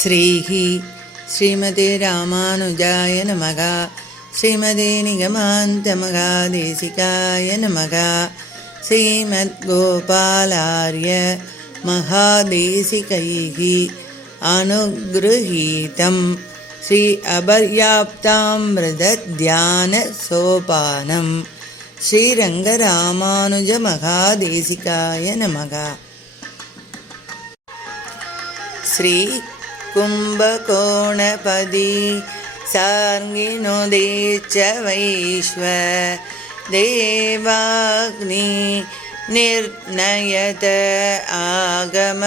श्रीः श्रीमते रामानुजाय नमः श्रीमते निगमान्तमगादेशिकाय नमः श्रीमद्गोपालार्य महादेशिकैः अनुगृहीतं श्री अबर्याप्तामृदध्यानसोपानं श्रीरङ्गरामानुजमहाय श्री कुम्भकोणपदी सार्ङ्गिनुदे च वैश्व निर्णयत आगम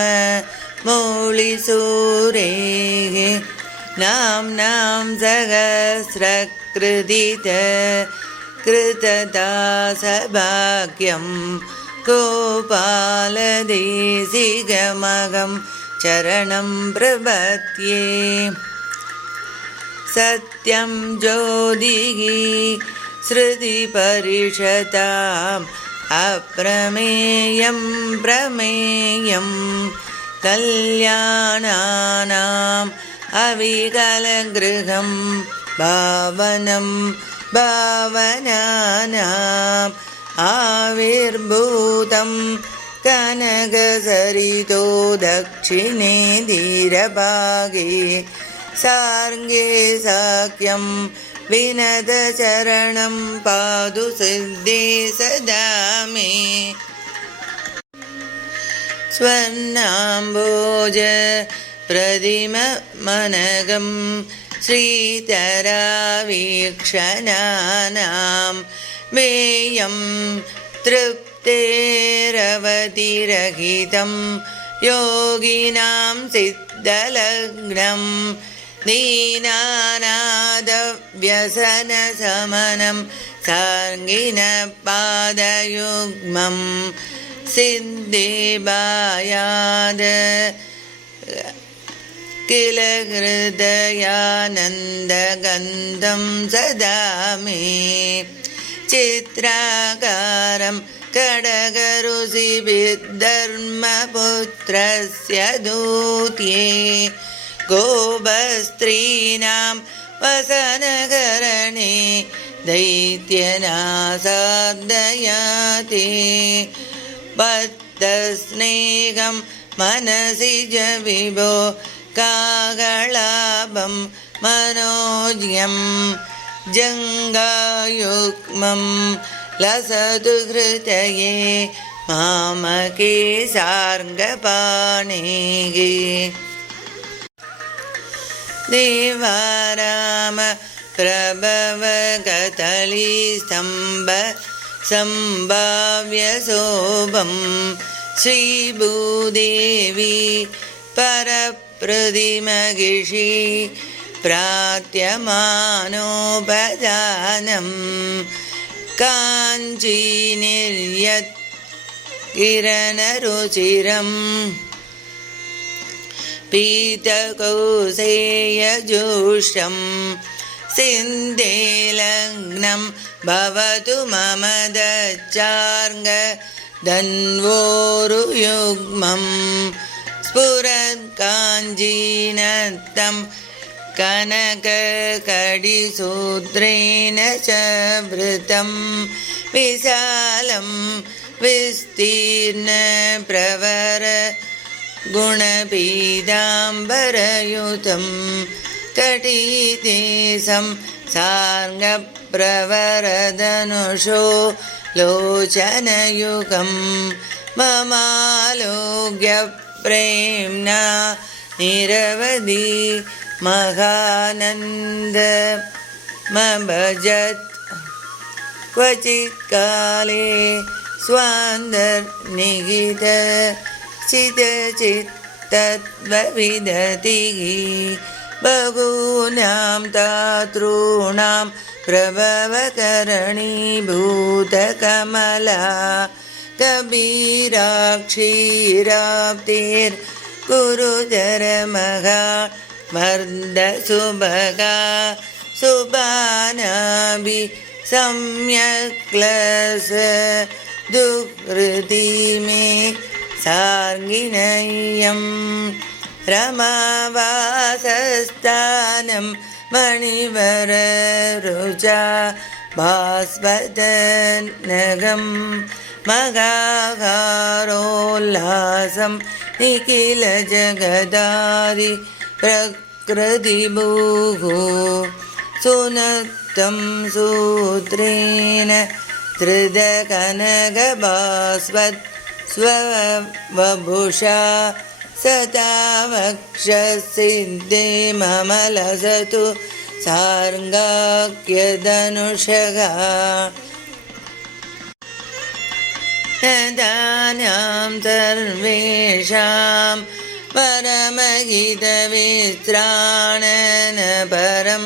मौळिसूरेः नाम्नां सहस्रकृदित कृतदा सभाग्यं गोपालदेशिगमगम् चरणं ब्रवत्ये सत्यं ज्योतिः श्रुतिपरिषताम् अप्रमेयं प्रमेयं कल्याणानाम् अविकलगृहं भावनं भावनानाम् आविर्भूतम् कनकसरितो दक्षिणे धीरभागे सार्गे साक्यं विनदचरणं सिद्धे सदा मे मनगं श्रीतरावीक्षणानां मेयं तृप् तेरवतिरहितं योगिनां सिद्धलग्नं दीनानादव्यसनशमनं सर्गिणपादयुग्मं सिद्धिबायाद किल हृदयानन्दगन्धं सदा मे चित्राकारम् कडगरुसि दूत्ये गोपस्त्रीणां वसनकरणे दैत्यनासादयाति पत्तस्नेहं मनसि मनसि विभो कागलाभं मनोज्ञं जङ्गायुग्मम् लसदुहृतये मामके सार्गपाणि देवाराम रामप्रभवकतलिस्तम्भ सम्भाव्यशोभं श्रीभूदेवी परप्रदिमगिषी प्रात्यमानोपजानम् निर्यत् किरणरुचिरम् पीतकौसेयजोषम् सिन्धे लग्नं भवतु मम दार्गदन्वोरुयुग्मं स्फुरत् काञ्जिनन्तम् കനകടിസൂത്രേന ചൃതം വിശാലം വിസ്തീർണ പ്രവര ഗുണപീതാംബരയുതം കടീദേശം സാർഗപ്രവരധനുഷോ ലോചനയുഗം മമാലോക്യ പ്രേംണ നിരവധി जत् क्वचित् काले स्वान्दर्निहित चिदचित्तद्वविदति बहूनां तातॄणां प्रभवकरणीभूतकमला कबीराक्षीराप्तिर्गुरुधर मर्द सुभगा सुपानाभि सम्यक्लस दुहृदि मे सार्गिणयं रमावासस्थानं मणिवररुचा भास्पदनगं मगागारोल्लासं निखिल प्रकृतिभुः सुनत्तं सूत्रेण त्रिदकनगभास्वस्ववभुषा सता सतावक्षसिद्धे मम लसतु सार्ङ्गाक्यदनुषगानां सर्वेषां परं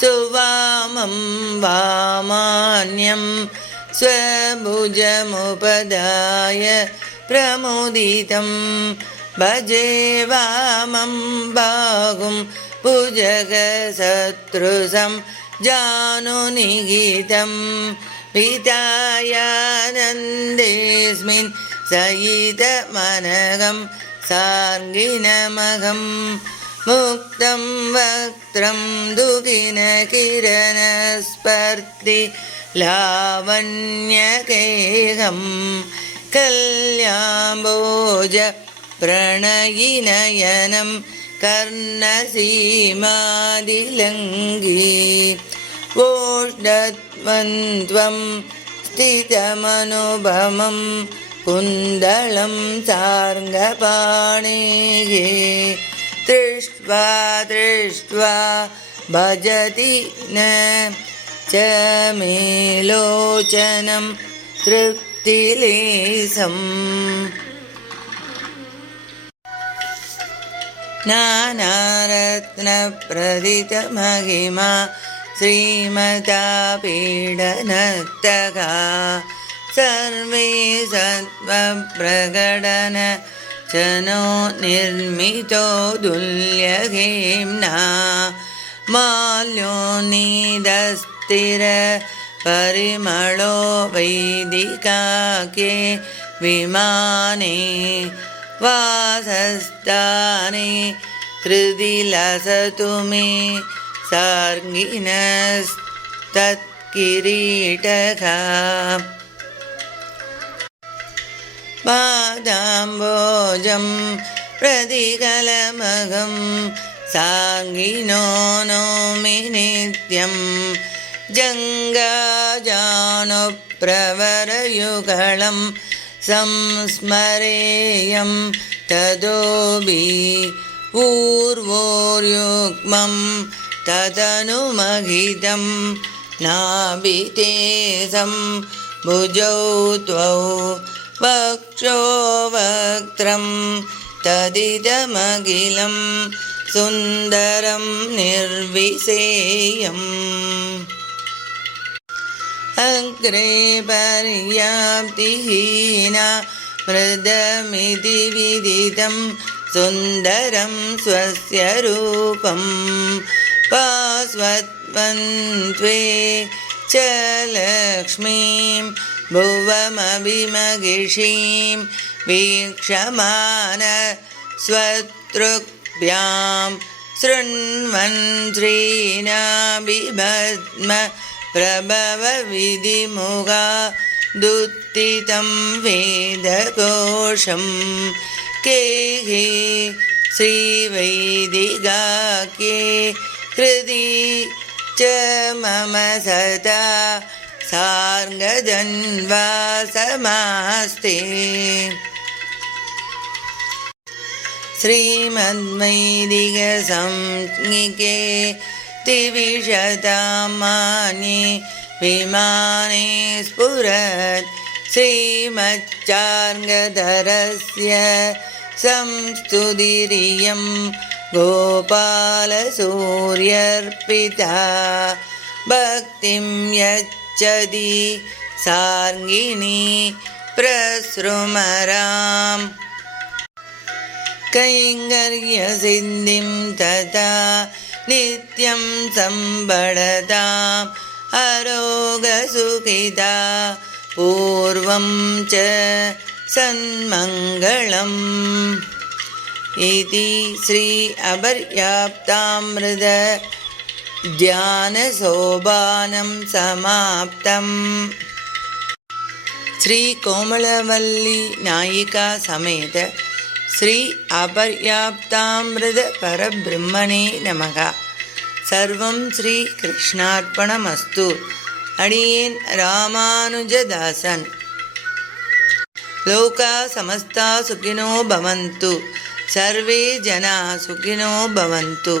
सुवामं वामान्यं स्वभुजमुपदाय प्रमोदितं भजे वामं बाहुं भुजगसत्रुसं जानुनि गीतं पितायानन्देस्मिन् सहितमनगम् सार्गिनमघं मुक्तं वक्त्रं दुघिनकिरण स्पर्ति लावण्यकेहं कल्याम्बोज प्रणयिनयनं कर्णसीमादिलङ्गी ोष्णन्त्वं स्थितमनुभमम् कुन्दलं सार्गपाणेः दृष्ट्वा दृष्ट्वा भजति न च मे लोचनं तृप्तिलेशम् नानारत्नप्रदितमहिमा श्रीमता पीडनर्तका सर्वे निर्मितो दुल्यहेम्ना माल्यो परिमलो वैदिकाके विमाने वासस्तानि लसतु मे सर्गिणस्तत्किरीटका पादाम्बोजं प्रदिकलमघं साङ्गिनो नो, नो मि नित्यं जङ्गाजानप्रवरयुगलं संस्मरेयं तदोभि पूर्वोर्युग्मं तदनुमहितं नाभितेसं भुजौ त्वौ वक्त्रं तदिदमगिलं सुन्दरं निर्विशेयम् अग्रे पर्याप्तिहीना मृदमिति विदितं सुन्दरं स्वस्य रूपं पास्वत्वन् लक्ष्मीं भुवमभिमगिषीं वीक्षमान स्वतृभ्यां शृण्वन् श्रीणा विभद्म प्रभवविधिमोगा वेदकोशं के श्रीवैदिगा के हृदि च मम सदा सार्गदन्वा श्रीमद्वैदिकसंज्ञिके तिविशतामानि विमाने स्फुरत् श्रीमच्चार्गधरस्य संस्तुतिरियम् गोपालसूर्यर्पिता भक्तिं यच्छति सार्गिनी प्रसृमरां कैङ्गर्यसिद्धिं तथा नित्यं सम्बडतां अरोगसुखिता पूर्वं च सन्मङ्गलम् इति श्री अपर्याप्तामृतध्यानसोपानं समाप्तं श्री नायिका समेत श्री अपर्याप्तामृतपरब्रह्मणे नमः सर्वं श्रीकृष्णार्पणमस्तु अणीन् रामानुजदासन् लोका समस्ता सुखिनो भवन्तु સર્વે જના સુખિનો ભવંતુ